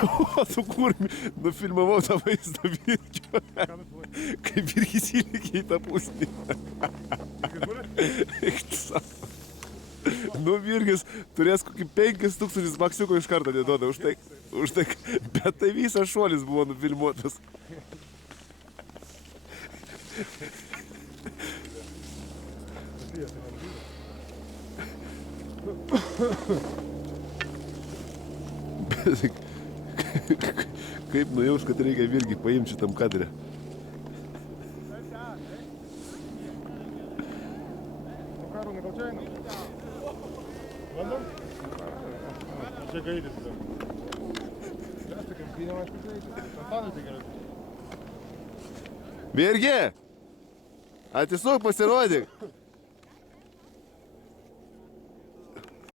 O, tu kur nufilmavau tą vaizdą Virkio. Kaip Virkis įlygė į tą pusnį. Nu, Virkis turės kokį 5000 maksiuko iš karto neduoda už tai. Bet tai visas šuolis buvo nufilmuotas. Kaip nujaus, kad reikia Virkį paimti šitam kadre. Karūnai, gal čia eina? Vandom? Čia gaidis. Mes tai kaip pynėm, aišku, gaidis. Antanai tai gerai. Virgi! Atisuk, pasirodyk!